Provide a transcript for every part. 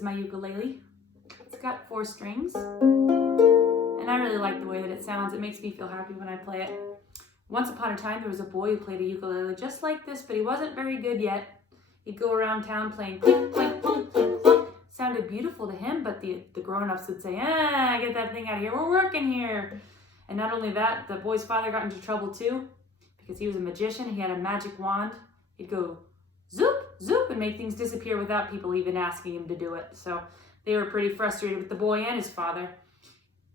is my ukulele. It's got 4 strings. And I really like the way that it sounds. It makes me feel happy when I play it. Once upon a time, there was a boy who played a ukulele just like this, but he wasn't very good yet. He'd go around town playing clink, clink, clink, clink, clink. Sounded beautiful to him, but the grown-ups would say, get that thing out of here. We're working here. And not only that, the boy's father got into trouble too, because he was a magician. He had a magic wand. He'd go zoop, zoop, and make things disappear without people even asking him to do it. So they were pretty frustrated with the boy and his father.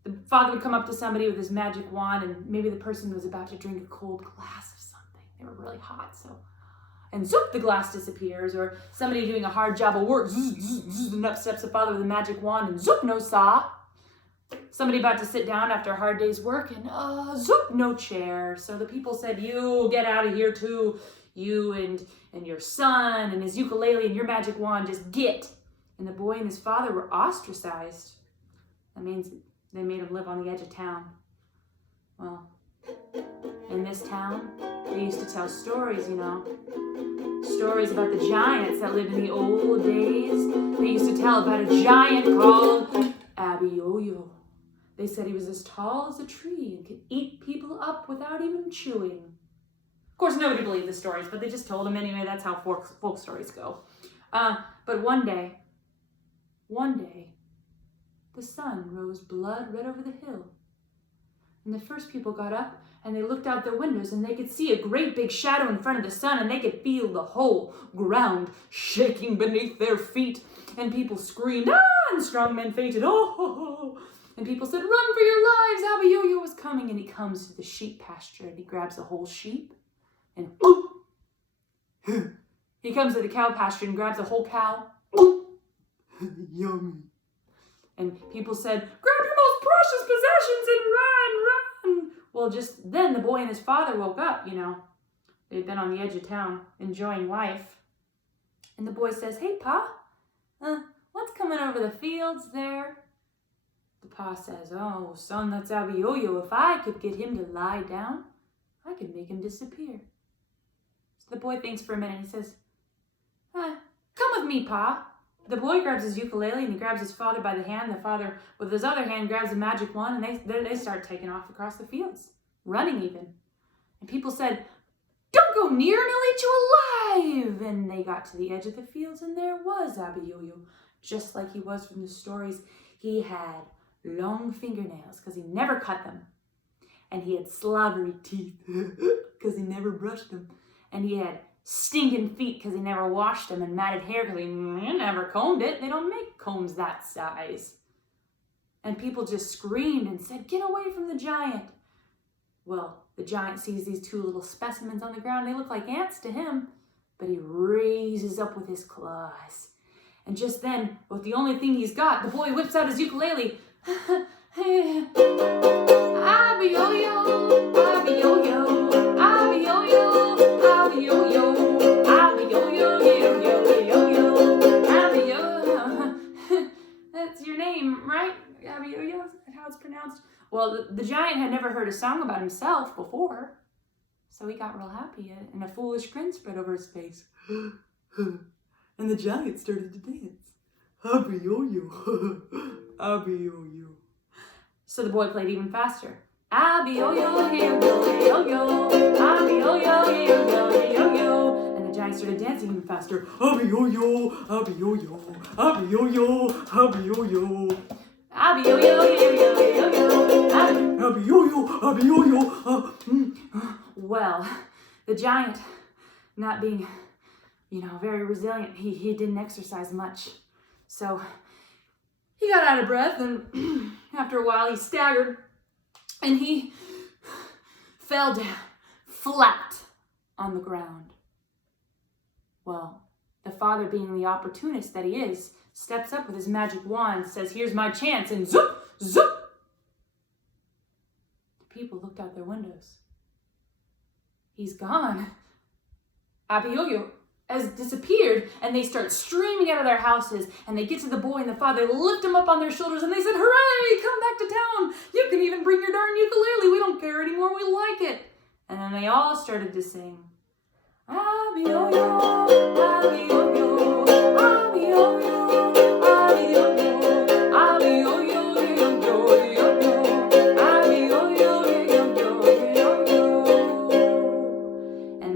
The father would come up to somebody with his magic wand, and maybe the person was about to drink a cold glass of something. They were really hot, and zoop, the glass disappears. Or somebody doing a hard job of work, zzz, zzz, zzz, and up steps the father with a magic wand, and zoop, no saw. Somebody about to sit down after a hard day's work, and zoop, no chair. So the people said, you get out of here too. You and your son and his ukulele and your magic wand, just get. And the boy and his father were ostracized. That means they made him live on the edge of town. Well, in this town, they used to tell stories, Stories about the giants that lived in the old days. They used to tell about a giant called Abiyoyo. They said he was as tall as a tree and could eat people up without even chewing. Of course, nobody believed the stories, but they just told them anyway. That's how folk stories go. But one day, the sun rose blood red over the hill. And the first people got up and they looked out their windows and they could see a great big shadow in front of the sun, and they could feel the whole ground shaking beneath their feet. And people screamed, and strong men fainted, oh. And people said, run for your lives, Abiyoyo was coming. And he comes to the sheep pasture and he grabs the whole sheep and he comes to the cow pasture and grabs a whole cow. Yummy. And people said, grab your most precious possessions and run. Well, just then the boy and his father woke up, They'd been on the edge of town enjoying life. And the boy says, hey, Pa, what's coming over the fields there? The Pa says, oh, son, that's Abiyoyo. If I could get him to lie down, I could make him disappear. So the boy thinks for a minute and he says, come with me, Pa. The boy grabs his ukulele and he grabs his father by the hand. The father, with his other hand, grabs a magic wand, and they start taking off across the fields, running even. And people said, don't go near him, he'll eat you alive. And they got to the edge of the fields, and there was Abiyoyo, just like he was from the stories. He had long fingernails because he never cut them. And he had slobbery teeth because he never brushed them. And he had stinking feet because he never washed them, and matted hair because he never combed it. They don't make combs that size. And people just screamed and said, get away from the giant. Well, the giant sees these 2 little specimens on the ground. They look like ants to him, but he raises up with his claws. And just then, with the only thing he's got, the boy whips out his ukulele. Abiyoyo, Abiyoyo, Abiyoyo, Abiyoyo, Abiyoyo, yo, Abiyoyo. That's your name, right? Abiyoyo, is that how it's pronounced? Well, the giant had never heard a song about himself before, so he got real happy, and a foolish grin spread over his face. And the giant started to dance. Abiyoyo, Abiyoyo. So the boy played even faster. Abiyoyo, yo, Abiyoyo, yo. And the giant started dancing even faster. Abiyoyo, Abiyoyo, Abiyoyo, Abiyoyo. Abiyoyo, Abiyoyo, Abiyoyo. Well, the giant, not being, very resilient, he didn't exercise much. So he got out of breath, and after a while he staggered and he fell down flat on the ground. Well, the father, being the opportunist that he is, steps up with his magic wand, says, here's my chance, and zoop, zoop. The people looked out their windows. He's gone. Abiyoyo has disappeared, and they start streaming out of their houses, and they get to the boy and the father, lift him up on their shoulders, and they said, hooray, come back to town. You can even bring your darn ukulele. We don't care anymore. We like it. And then they all started to sing, Abiyoyo, Abiyoyo, Abiyoyo, Abiyoyo.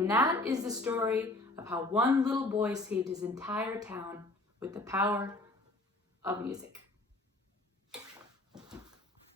And that is the story of how one little boy saved his entire town with the power of music.